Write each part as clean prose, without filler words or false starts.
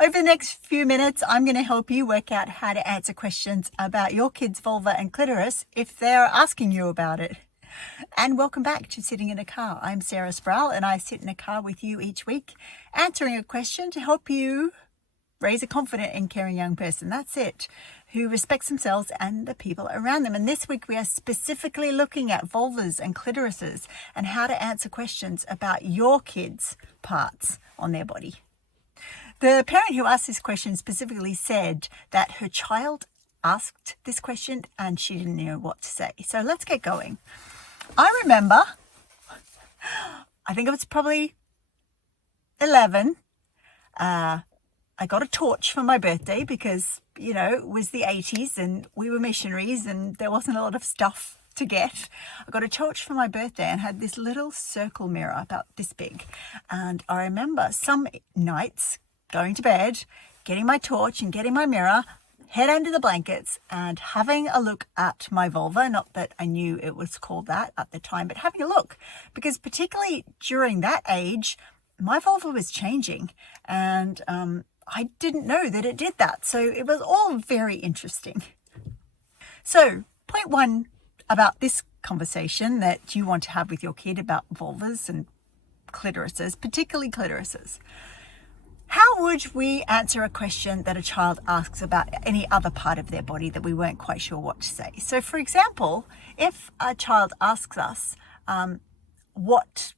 Over the next few minutes, I'm going to help you work out how to answer questions about your kid's vulva and clitoris if they're asking you about it. And welcome back to Sitting in a Car. I'm Sarah Sproul and I sit in a car with you each week, answering a question to help you raise a confident and caring young person. That's it. Who respects themselves and the people around them. And this week we are specifically looking at vulvas and clitorises and how to answer questions about your kids' parts on their body. The parent who asked this question specifically said that her child asked this question and she didn't know what to say. So let's get going. I remember, I think it was probably 11. I got a torch for my birthday because, it was the 80s and we were missionaries and there wasn't a lot of stuff to get. I got a torch for my birthday and had this little circle mirror about this big. And I remember some nights going to bed, getting my torch and getting my mirror, head under the blankets and having a look at my vulva. Not that I knew it was called that at the time, but having a look. Because particularly during that age, my vulva was changing and I didn't know that it did that. So it was all very interesting. So point one about this conversation that you want to have with your kid about vulvas and clitorises, particularly clitorises. How would we answer a question that a child asks about any other part of their body that we weren't quite sure what to say? So for example, if a child asks us, what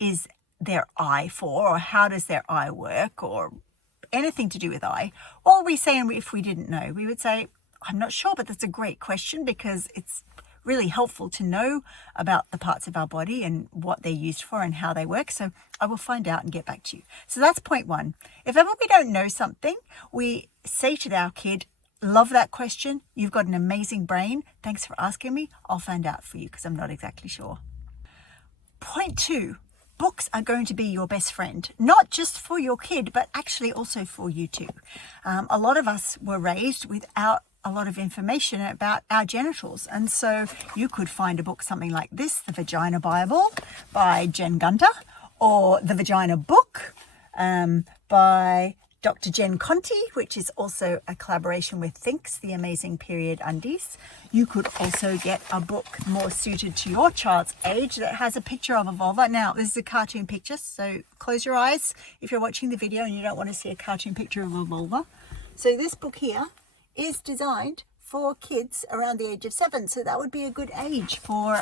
is their eye for, or how does their eye work, or anything to do with eye, what would we say if we didn't know? We would say, I'm not sure, but that's a great question because it's really helpful to know about the parts of our body and what they're used for and how they work. So I will find out and get back to you. So that's point one. If ever we don't know something, we say to our kid, love that question. You've got an amazing brain. Thanks for asking me. I'll find out for you because I'm not exactly sure. Point two. Books are going to be your best friend, not just for your kid, but actually also for you too. A lot of us were raised without a lot of information about our genitals. And so you could find a book, something like this, The Vagina Bible by Jen Gunter, or The Vagina Book by Dr. Jen Conti, which is also a collaboration with Thinks, The Amazing Period Undies. You could also get a book more suited to your child's age that has a picture of a vulva. Now, this is a cartoon picture, so close your eyes if you're watching the video and you don't want to see a cartoon picture of a vulva. So this book here is designed for kids around the age of 7. So that would be a good age for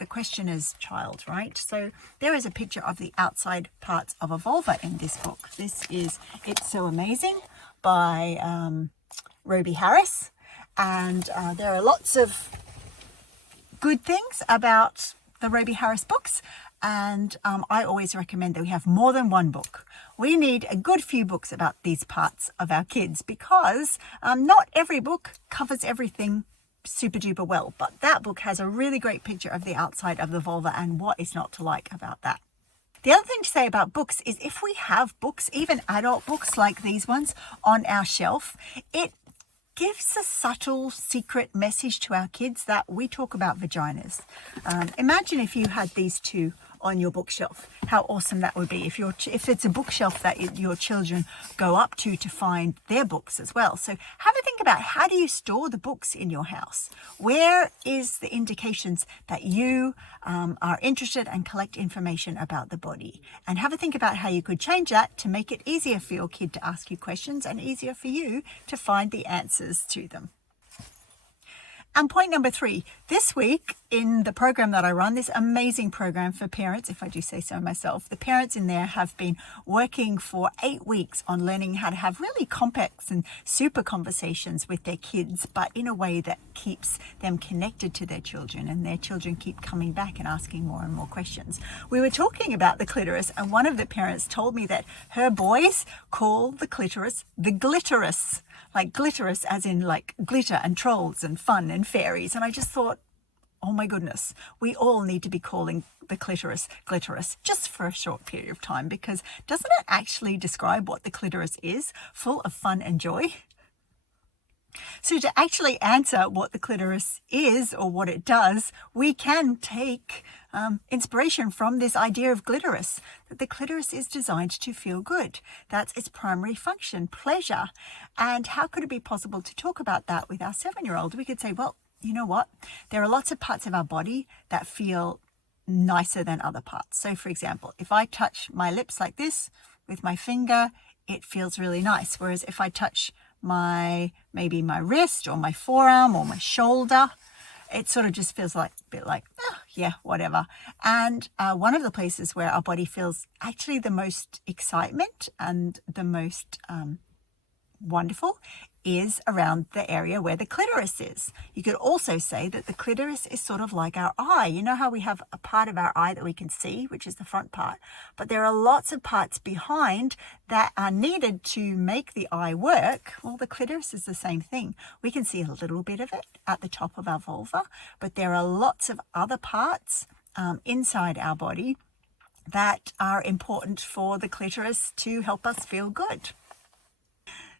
the questioner's child, right? So there is a picture of the outside parts of a vulva in this book. This is It's So Amazing by Roby Harris. And there are lots of good things about the Roby Harris books. And I always recommend that we have more than one book. We need a good few books about these parts of our kids because not every book covers everything super duper well. But that book has a really great picture of the outside of the vulva and what is not to like about that. The other thing to say about books is if we have books, even adult books like these ones on our shelf, it gives a subtle secret message to our kids that we talk about vaginas. Imagine if you had these two on your bookshelf. How awesome that would be if it's a bookshelf that your children go up to find their books as well. So have a think about, how do you store the books in your house? Where is the indications that you are interested and collect information about the body? And have a think about how you could change that to make it easier for your kid to ask you questions and easier for you to find the answers to them. And point number 3, this week in the program that I run, this amazing program for parents, if I do say so myself, the parents in there have been working for 8 weeks on learning how to have really complex and super conversations with their kids, but in a way that keeps them connected to their children, and their children keep coming back and asking more and more questions. We were talking about the clitoris, and one of the parents told me that her boys call the clitoris the glitteris. Like glitteris as in like glitter and trolls and fun and fairies. And I just thought, oh my goodness, we all need to be calling the clitoris glitteris just for a short period of time, because doesn't it actually describe what the clitoris is? Full of fun and joy. So to actually answer what the clitoris is or what it does, we can take inspiration from this idea of glitteris, that the clitoris is designed to feel good. That's its primary function, pleasure. And how could it be possible to talk about that with our 7-year-old? We could say, well, you know what? There are lots of parts of our body that feel nicer than other parts. So for example, if I touch my lips like this with my finger, it feels really nice. Whereas if I touch maybe my wrist or my forearm or my shoulder, it sort of just feels like a bit like, oh, yeah, whatever. And one of the places where our body feels actually the most excitement and the most wonderful is around the area where the clitoris is. You could also say that the clitoris is sort of like our eye. You know how we have a part of our eye that we can see, which is the front part, but there are lots of parts behind that are needed to make the eye work. Well, the clitoris is the same thing. We can see a little bit of it at the top of our vulva, but there are lots of other parts inside our body that are important for the clitoris to help us feel good.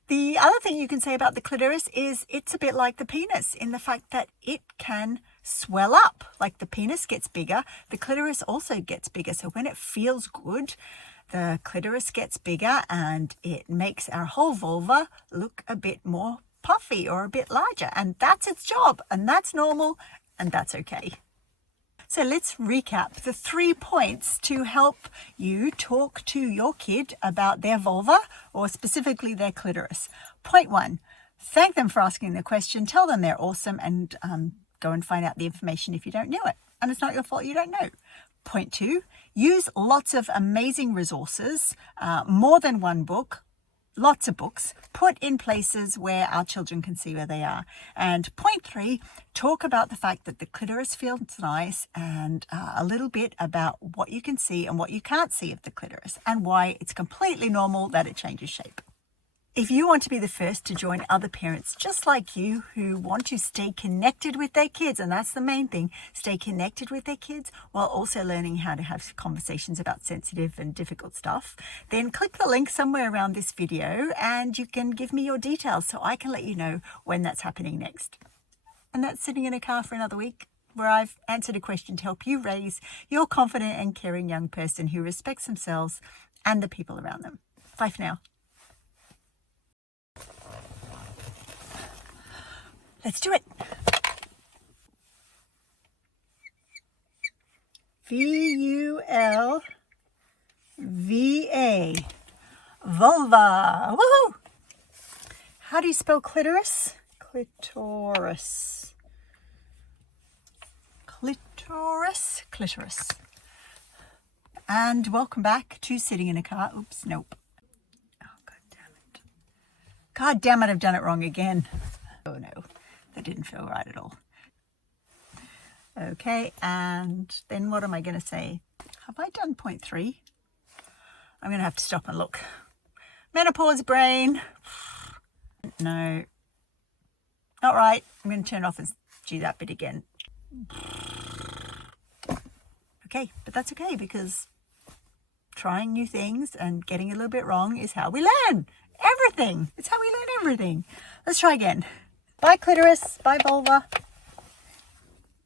The other thing you can say about the clitoris is it's a bit like the penis in the fact that it can swell up. Like the penis gets bigger, the clitoris also gets bigger. So when it feels good, the clitoris gets bigger and it makes our whole vulva look a bit more puffy or a bit larger. And that's its job, and that's normal, and that's okay. So let's recap the 3 points to help you talk to your kid about their vulva, or specifically their clitoris. Point 1, thank them for asking the question. Tell them they're awesome, and go and find out the information if you don't know it. And it's not your fault you don't know. Point 2, use lots of amazing resources, more than one book. Lots of books, put in places where our children can see where they are. And point 3, talk about the fact that the clitoris feels nice, and a little bit about what you can see and what you can't see of the clitoris, and why it's completely normal that it changes shape. If you want to be the first to join other parents just like you who want to stay connected with their kids, and that's the main thing, stay connected with their kids while also learning how to have conversations about sensitive and difficult stuff, then click the link somewhere around this video and you can give me your details so I can let you know when that's happening next. And that's Sitting in a Car for Another Week, where I've answered a question to help you raise your confident and caring young person who respects themselves and the people around them. Bye for now. Let's do it. V-U-L-V-A. Vulva. Woohoo! How do you spell clitoris? Clitoris. Clitoris. Clitoris. And welcome back to Sitting in a Car. Oops, nope. Oh, God damn it. God damn it, I've done it wrong again. Oh, no. That didn't feel right at all. Okay, and then what am I going to say? Have I done point 3? I'm going to have to stop and look. Menopause brain. No. Not right. I'm going to turn off and do that bit again. Okay, but that's okay because trying new things and getting a little bit wrong is how we learn everything. It's how we learn everything. Let's try again. Bye clitoris, bye vulva.